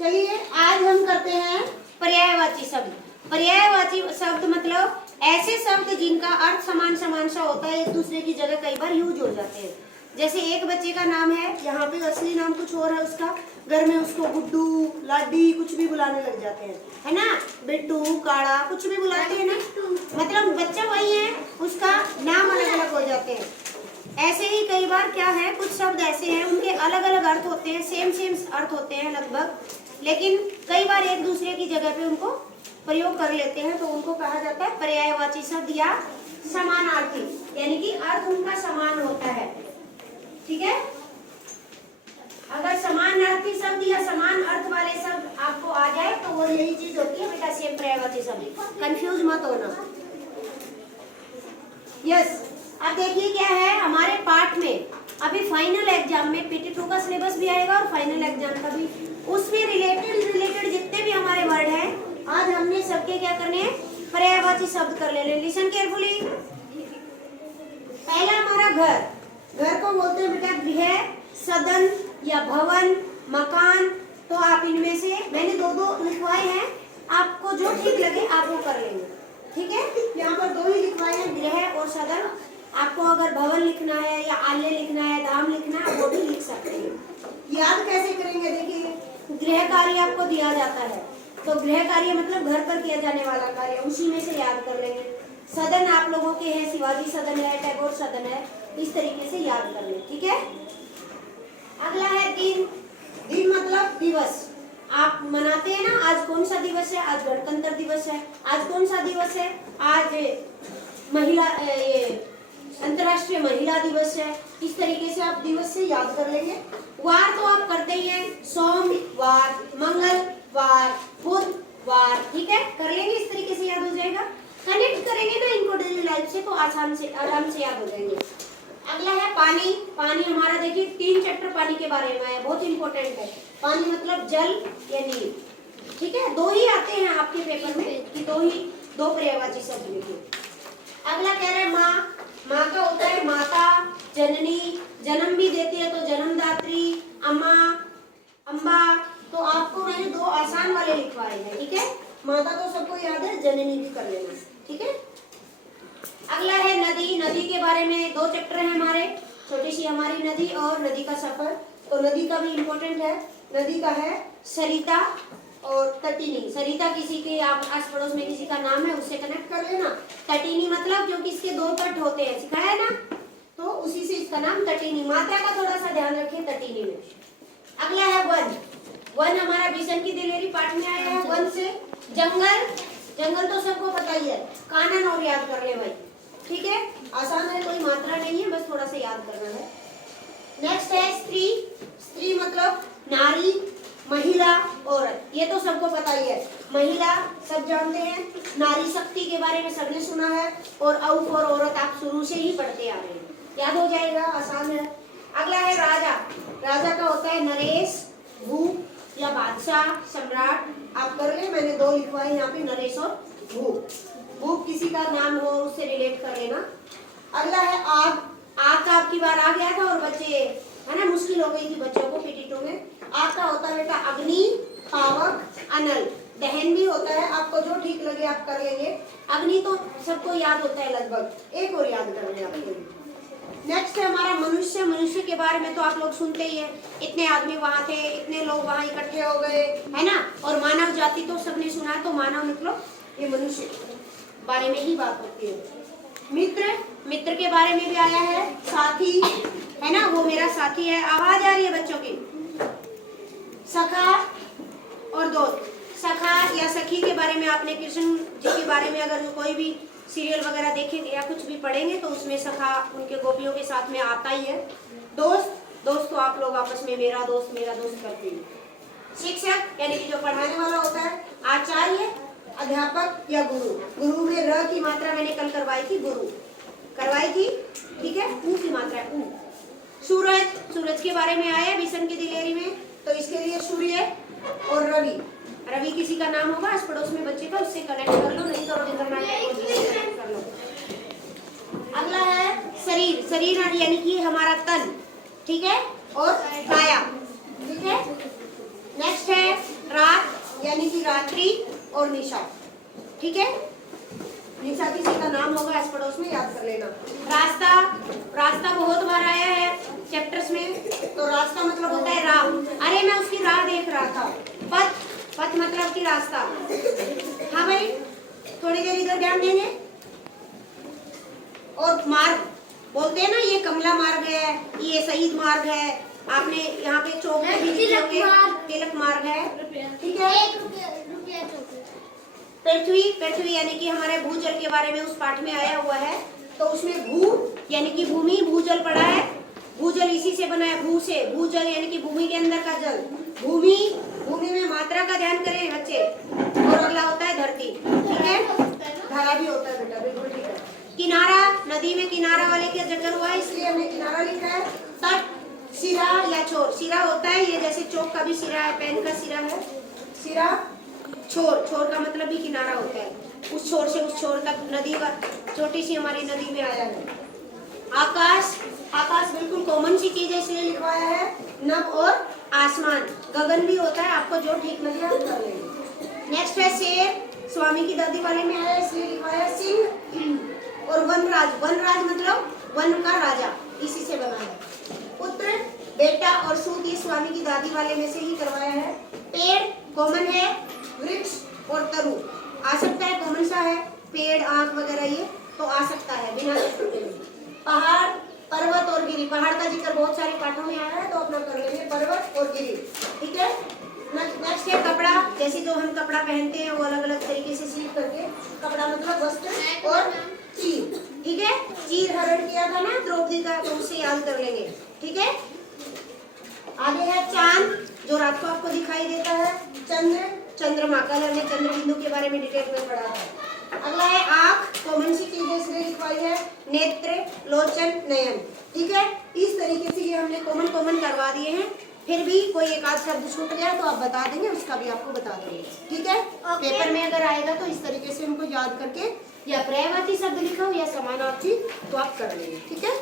चलिए आज हम करते हैं पर्यायवाची शब्द। पर्यायवाची शब्द मतलब ऐसे शब्द जिनका अर्थ समान समान सा होता है, एक दूसरे की जगह कई बार यूज हो जाते हैं। जैसे एक बच्चे का नाम है, यहाँ पे असली नाम कुछ और है उसका, घर में उसको गुड्डू, लाडी कुछ भी बुलाने लग जाते हैं, है ना, बिट्टू, काड़ा कुछ भी बुलाते हैं ना, मतलब बच्चा वही है, उसका नाम अलग अलग हो जाते हैं। ऐसे ही कई बार क्या है, कुछ शब्द ऐसे हैं उनके अलग अलग अर्थ होते हैं, सेम सेम अर्थ होते हैं लगभग, लेकिन कई बार एक दूसरे की जगह पे उनको प्रयोग कर लेते हैं, तो उनको कहा जाता है पर्यायवाची शब्द या समानार्थी, यानी कि अर्थ उनका समान होता है। ठीक है, अगर समानार्थी शब्द या समान अर्थ वाले शब्द आपको आ जाए तो वो यही चीज होती है बेटा, सेम पर्यायवाची शब्द, कंफ्यूज मत होना। यस, अब देखिए क्या है हमारे पाठ में, अभी फाइनल एग्जाम में PT2 का सिलेबस भी आएगा और फाइनल एग्जाम का भी, उसमें रिलेटेड जितने भी हमारे वर्ड हैं, आज हमने सबके क्या करने हैं, पर्यायवाची शब्द कर लेने। Listen carefully. पहला हमारा घर, घर को बोलते हैं बेटा गृह, सदन या भवन, मकान। तो आप इनमें से मैंने दो लिखवाए हैं, आपको जो ठीक लगे आप वो कर लेंगे। ठीक है, यहाँ पर दो ही लिखवाए हैं, गृह और सदन। आपको अगर भवन लिखना है या आल्य लिखना है, धाम लिखना है, वो भी लिख सकते हैं। याद कैसे करेंगे, देखिए गृह कार्य आपको दिया जाता है, तो गृह कार्य मतलब घर पर किया जाने वाला कार्य, उसी में से याद कर लेंगे। सदन आप लोगों के हैं, शिवाजी सदन है, टैगोर सदन है, इस तरीके से याद कर लें। ठीक है, अगला है दिन। दिन मतलब दिवस, आप मनाते हैं ना, आज कौन सा दिवस है, आज गणतंत्र दिवस है, आज कौन सा दिवस है, आज महिला अंतर्राष्ट्रीय महिला दिवस है, इस तरीके से आप दिवस से याद कर लेंगे। वार तो आप करते ही हैं, सोमवार, मंगलवार, बुधवार, ठीक है, कर लेंगे, इस तरीके से याद हो जाएगा। कनेक्ट करेंगे ना इनको डेली लाइफ से तो आराम से याद हो जाएंगे। अगला है पानी। पानी हमारा देखिए 3 चैप्टर पानी के बारे में है, बहुत इंपॉर्टेंट है। पानी मतलब जल या नीर, ठीक है, 2 ही आते हैं आपके पेपर में कि 2 पर्यायवाची शब्द लिखिए। अगला कह रहे हैं माँ। माँ का होता है माता, जननी, जन्म भी देती है तो जन्मदात्री, अम्मा, अम्बा। तो आपको मैंने 2 आसान वाले लिखवाए हैं। ठीक है, माता तो सबको याद है, जननी भी कर लेना। ठीक है, अगला है नदी। नदी के बारे में 2 चैप्टर हैं हमारे, छोटी सी हमारी नदी और नदी का सफर। तो नदी का भी इम्पोर्टेंट है। नदी का है सरिता और तटिनी। सरिता किसी के आप आस पड़ोस में किसी का नाम है, उससे कनेक्ट कर लेना। तटिनी मतलब क्योंकि इसके 2 तट होते हैं, सिखाया है ना, तो उसी से इसका नाम तटिनी। मात्रा का थोड़ा सा ध्यान रखिए तटिनी में। अगला है वन। वन हमारा विजन की दिलेरी पाठ में आया है। वन से जंगल। जंगल तो सबको पता ही है, कानन और याद कर ले भाई। ठीक है, आसान है, कोई मात्रा नहीं है, बस थोड़ा सा याद करना है। नेक्स्ट है स्त्री। स्त्री मतलब नारी, महिला, औरत, ये तो सबको पता ही है। महिला सब जानते हैं, नारी शक्ति के बारे में सबने सुना है, और औफ और औरत आप शुरू से ही पढ़ते आ रहे हैं, याद हो जाएगा, आसान है। अगला है राजा। राजा का होता है नरेश, भूप या बादशाह, सम्राट। आप कर ले, मैंने 2 लिखवाए यहाँ पे, नरेश और भूप। भूप किसी का नाम हो, उससे रिलेट कर लेना। अगला है आग। आग का आपकी बार आ गया था और बच्चे है ना, मुश्किल हो गई थी बच्चों को PT2 में। आग का होता है बेटा अग्नि, पावक, अनल। दहन भी होता है, आपको जो ठीक लगे आप कर लेंगे। अग्नि तो सबको याद होता है लगभग, एक और याद कर ले आपके लिए। नेक्स्ट है हमारा मनुष्य। मनुष्य के बारे में तो आप लोग सुनते ही है, इतने आदमी वहां थे, इतने लोग वहां इकट्ठे हो गए, है ना, और मानव जाति तो सबने सुना है, तो मानव मतलब ये मनुष्य बारे में ही बात होती है। मित्र। मित्र के बारे में भी आया है। साथी, है ना, वो मेरा साथी है। आवाज आ रही है बच्चों की। सखा और दोस्त। सखा या सखी के बारे में आपने कृष्ण जी के बारे में अगर कोई भी सीरियल वगैरह देखेंगे या कुछ भी पढ़ेंगे तो उसमें सखा उनके गोपियों के साथ में आता ही है। दोस्त, दोस्त तो आप लोग आपस में मेरा दोस्त करते हैं। शिक्षक यानी कि जो पढ़ाने वाला होता है। आचार्य, अध्यापक या गुरु। गुरु में र की मात्रा मैंने कल करवाई थी, गुरु करवाई थी, ठीक है, ऊ की मात्रा ऊ। सूरज। सूरज के बारे में आया विजन की दिलेरी में, तो इसके लिए सूर्य और रवि। रवि किसी का नाम होगा आस पड़ोस में बच्चे का, उससे कनेक्ट कर लो, नहीं तो रविंद्रनाथ कर लो। अगला है शरीर। शरीर यानी कि हमारा तन, ठीक है, और काया, ठीक है। नेक्स्ट है गायत्री और निशा। ठीक है, निशा किसी का नाम होगा आस पड़ोस में, याद कर लेना। रास्ता, रास्ता बहुत बार आया है चैप्टर्स में, तो रास्ता मतलब होता है राह। अरे मैं उसकी राह देख रहा था। पथ, पथ मतलब कि रास्ता। हाँ भाई, थोड़ी देर इधर ध्यान देंगे। और मार्ग बोलते हैं ना, ये कमला मार्ग है, ये शहीद मार्ग है, आपने यहाँ पे चौक पे भी लिखे होंगे तिलक मार्ग है। ठीक है, पृथ्वी, पृथ्वी यानी कि हमारे भूजल के बारे में उस पाठ में आया हुआ है, तो उसमें भू यानी कि भूमि, भूजल पड़ा है। भूजल इसी से बना है, भू से, भूजल यानी कि भूमि के अंदर का जल। भूमि, भूमि में मात्रा का ध्यान करें बच्चे। और अगला होता है धरती। ठीक है, धारा भी होता है बेटा, बिल्कुल ठीक है। किनारा, नदी में किनारा वाले का जिक्र हुआ है इसलिए हमने किनारा लिखा है। तट, सिरा या छोर, सिरा होता है ये जैसे चौक का भी सिरा है, पेन का सिरा है, सिरा। छोर, छोर का मतलब भी किनारा होता है, उस छोर से उस छोर तक नदी का, छोटी सी हमारी नदी में आया है। आकाश, आकाश बिल्कुल कॉमन सी चीज है इसलिए लिखवाया है। नभ और आसमान, गगन भी होता है, आपको जो ठीक लगे आप कर लेंगे। नेक्स्ट है शेर, स्वामी की दादी वाले में आया इसलिए लिखवाया सिंह। और वनराज, वनराज मतलब वन का राजा, इसी से बना है। पुत्र, बेटा और सूत ये स्वामी की दादी वाले में से ही करवाया है। पेड़ कॉमन है, वृक्ष और तरु आ सकता है, कॉमन सा है, पेड़ आंख वगैरह ये तो आ सकता है बिना। पहाड़, पर्वत और गिरी, पहाड़ का जिक्र बहुत सारे पाठों में आया है तो अपना कर लेंगे पर्वत और गिरी। ठीक है, नेक्स्ट है कपड़ा, जैसे जो हम कपड़ा पहनते हैं वो अलग अलग तरीके से सील करके, कपड़ा मतलब वस्त्र और चीर। ठीक है, चीर हरण किया था ना द्रौपदी का, तो उसे याद कर लेंगे। ठीक है, आगे है चांद, जो रात को आपको दिखाई देता है। चंद्र, चंद्रमा, कल हमने चंद्र बिंदु के बारे में डिटेल में पढ़ा था। अगला है आंख, कॉमन सी चीज है इसलिए लिखवाई है। नेत्र, लोचन, नयन। ठीक है, इस तरीके से ये हमने कॉमन कॉमन करवा दिए हैं। फिर भी कोई एक आध शब्द छूट गया तो आप बता देंगे, उसका भी आपको बता देंगे। ठीक है, पेपर में अगर आएगा तो इस तरीके से हमको याद करके, या पर्यायवाची शब्द लिखा हो या समानार्थी, तो आप कर लेंगे। ठीक है।